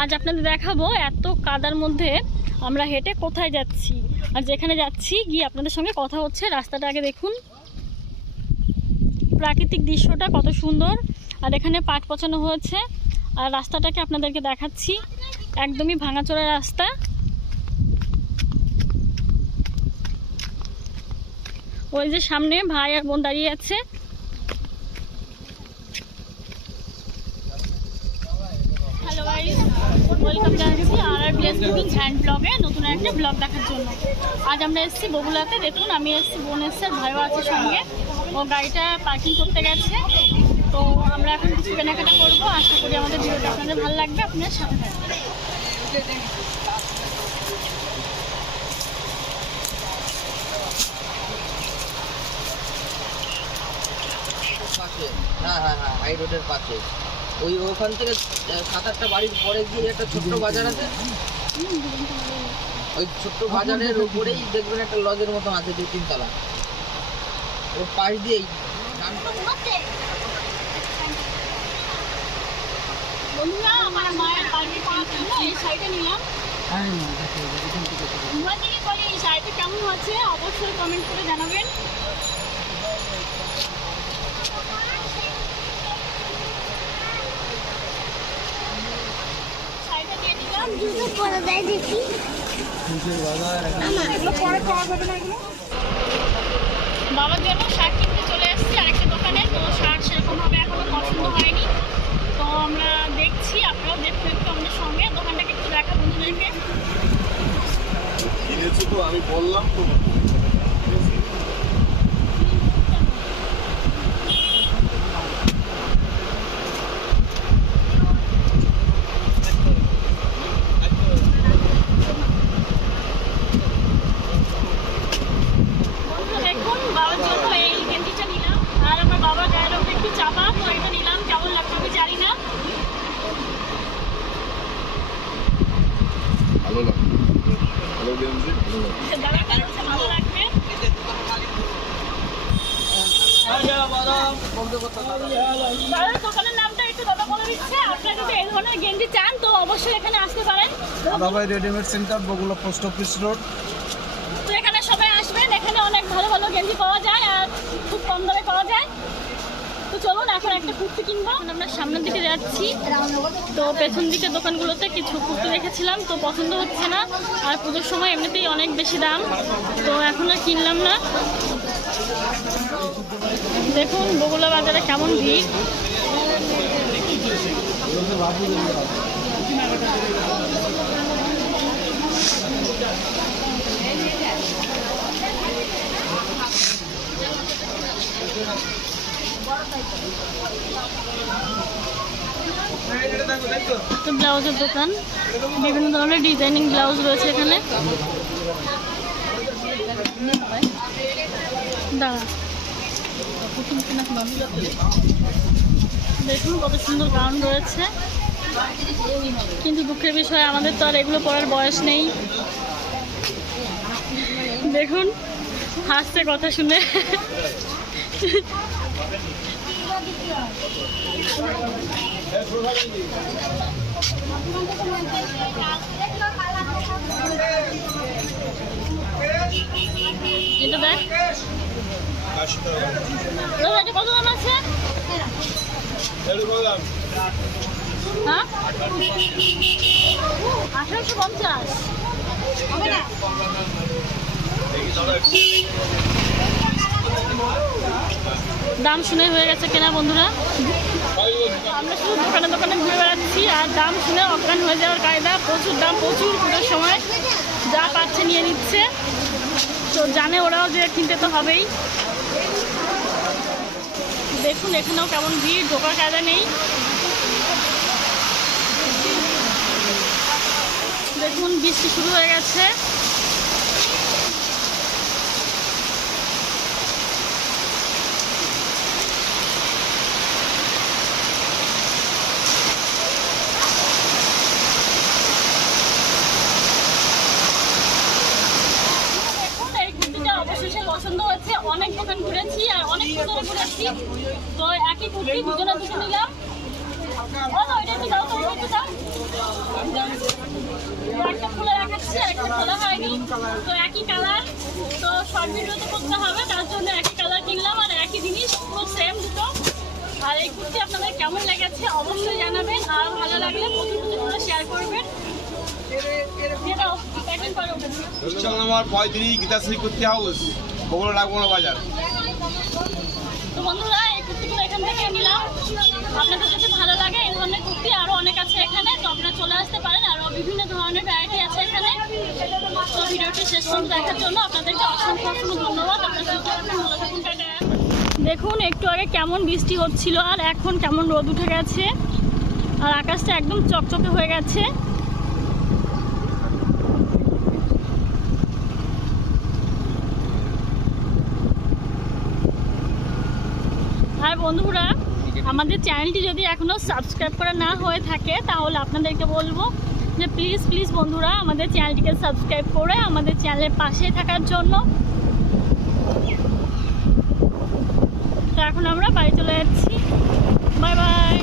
আজ আপনাদের দেখাবো এত কাদার মধ্যে আমরা হেঁটে কোথায় যাচ্ছি, আর যেখানে যাচ্ছি গিয়ে আপনাদের সঙ্গে কথা হচ্ছে। রাস্তাটা আগে দেখুন, প্রাকৃতিক দৃশ্যটা কত সুন্দর। আর এখানে পাট পচানো হয়েছে, আর রাস্তাটাকে আপনাদেরকে দেখাচ্ছি, একদমই ভাঙাচোরা রাস্তা। ওই যে সামনে ভাই আর বোন দাঁড়িয়ে আছে। হ্যালো গাইস, ওয়েলকাম জানাচ্ছি আর ভিলেজ কুকিং হ্যান্ড ব্লগে নতুন একটা ব্লগ দেখার জন্য। আজ আমরা এসেছি বগুড়াতে। দেখুন আমি এসেছি, বোন এসছে, ভাইও আছে সঙ্গে। ও গাড়িটা পার্কিং করতে গেছে, তো আমরা এখন কিছু কেনাকাটা করবো। আশা করি আমাদের ভিডিওটা আপনাদের ভালো লাগবে, আপনার সাথে থাকবে। হ্যাঁ হ্যাঁ হ্যাঁ, হাই রোডের পাশে ওই ওখান থেকে 7-8টা বাড়ির পরে গিয়ে একটা ছোট্ট বাজার আছে। ওই ছোট্ট বাজারের উপরেই দেখবেন একটা লজের মতন আছে, 2-3 তলা। ওর পাশ দিয়েই বন্ধুরা, আমার মায়ের বাড়ির এই সাইডে নিলাম। এই শাড়িটা কেমন আছে অবশ্যই কমেন্ট করে জানাবেন। শাড়িটা দিয়ে নিলাম। বাবার জন্য শার্ট কিনতে চলে এসেছি আরেকটা দোকানে। তো শার্ট সেরকমভাবে এখনো পছন্দ হয়নি, তো আমরা দেখছি। আপনারাও দেখতে দেখতে আমাদের সঙ্গে দোকানটাকে একটু দেখা বন্ধুদেরকে। তো আমি বললাম তো দেখুন, বাবার জন্য এই গেঞ্জিটা নিলাম। আর আমার বাবার গায়ের ওপরে একটু চাপা, তো এটা নিলাম। কেমন লাগবে আমি জানি না। ভালো লাগে, ভালো গেঞ্জি, দাদা কাছে ভালো লাগবে। দাদার দোকানের নামটা একটু দাদা বলে দিচ্ছে। আপনারা যদি এই ধরনের গেঞ্জি চান তো অবশ্যই এখানে আসতে পারেন। দাদাভাই readymade centre, Bogura post office road. তো এখানে সবাই আসবেন, এখানে অনেক ভালো ভালো গেঞ্জি পাওয়া যায় আর খুব কম দামে পাওয়া যায়। তো চলুন এখন একটা কুর্তি কিনবো। আমরা সামনের দিকে যাচ্ছি, তো পেছন দিকের দোকানগুলোতে কিছু কুর্তি রেখেছিলাম, তো পছন্দ হচ্ছে না। আর পুজোর সময় এমনিতেই অনেক বেশি দাম, তো এখন আর কিনলাম না। দেখুন বগুড়া বাজারে কেমন ভিড়। ব্লাউজের দোকান, বিভিন্ন ধরনের ডিজাইনিং ব্লাউজ রয়েছে এখানে। দাঁড়া, দেখুন কত সুন্দর গাউন রয়েছে, কিন্তু দুঃখের বিষয় আমাদের তো আর এগুলো পরার বয়স নেই। দেখুন হাসছে কথা শুনে। এটা দেখ, এটা কত দাম আছে? হ্যাঁ, 1850 হবে না? দাম শুনে হয়ে গেছে কেনা বন্ধুরা। আমরা শুধু দোকানে দোকানে ঘুরে বেড়াচ্ছি আর দাম শুনে অজ্ঞান হয়ে যাওয়ার কায়দা। প্রচুর দাম, প্রচুর। পুজোর সময় যা পাচ্ছে নিয়ে নিচ্ছে, তো জানে ওরাও যে কিনতে তো হবেই। দেখুন এখানেও কেমন ভিড়, ঢোকার কায়দা নেই। দেখুন বৃষ্টি শুরু হয়ে গেছে। অবশেষে পছন্দ হচ্ছে। অনেক দোকান ঘুরেছি আর অনেক দোকানে ঘুরেছি, তো একই কুর্তি দুজনে দুটো নিলাম। ও এটা একটু দাও, তো একটু দাও। তো একটা খুলে দেখাচ্ছি, একটা খোলা হয়নি। তো একই কালার, তো শর্ট ভিডিও তো করতে হবে, তার জন্য একই কালার কিনলাম আর একই জিনিস পুরো সেম দুটো। আর এই কুর্তি আপনাদের কেমন লেগেছে অবশ্যই জানাবেন, আর ভালো লাগলে প্রচুর শেয়ার করবেন। প্যাকিং করো। আমার 35 গীতাশ্রী কুর্তি হাউস, বগুড়া ডাকবাংলো বাজার। তো বন্ধুরা এই কুর্তিগুলো এখান থেকে নিলাম। আপনাদের যদি ভালো লাগে এই ধরনের কুর্তি আরও অনেক আছে এখানে, তো আপনারা চলে আসতে পারেন। আরও বিভিন্ন ধরনের ভ্যারাইটি আছে এখানে। তো ভিডিওটি শেষ পর্যন্ত দেখার জন্য আপনাদেরকে অসংখ্য ধন্যবাদ। দেখুন একটু আগে কেমন বৃষ্টি হচ্ছিল আর এখন কেমন রোদ উঠে গেছে, আর আকাশটা একদম চকচকে হয়ে গেছে। আর বন্ধুরা আমাদের চ্যানেলটি যদি এখনও সাবস্ক্রাইব করা না হয়ে থাকে তাহলে আপনাদেরকে বলবো যে প্লিজ বন্ধুরা আমাদের চ্যানেলটিকে সাবস্ক্রাইব করে আমাদের চ্যানেলের পাশে থাকার জন্য। তো এখন আমরা বাড়ি চলে যাচ্ছি, বাই বাই।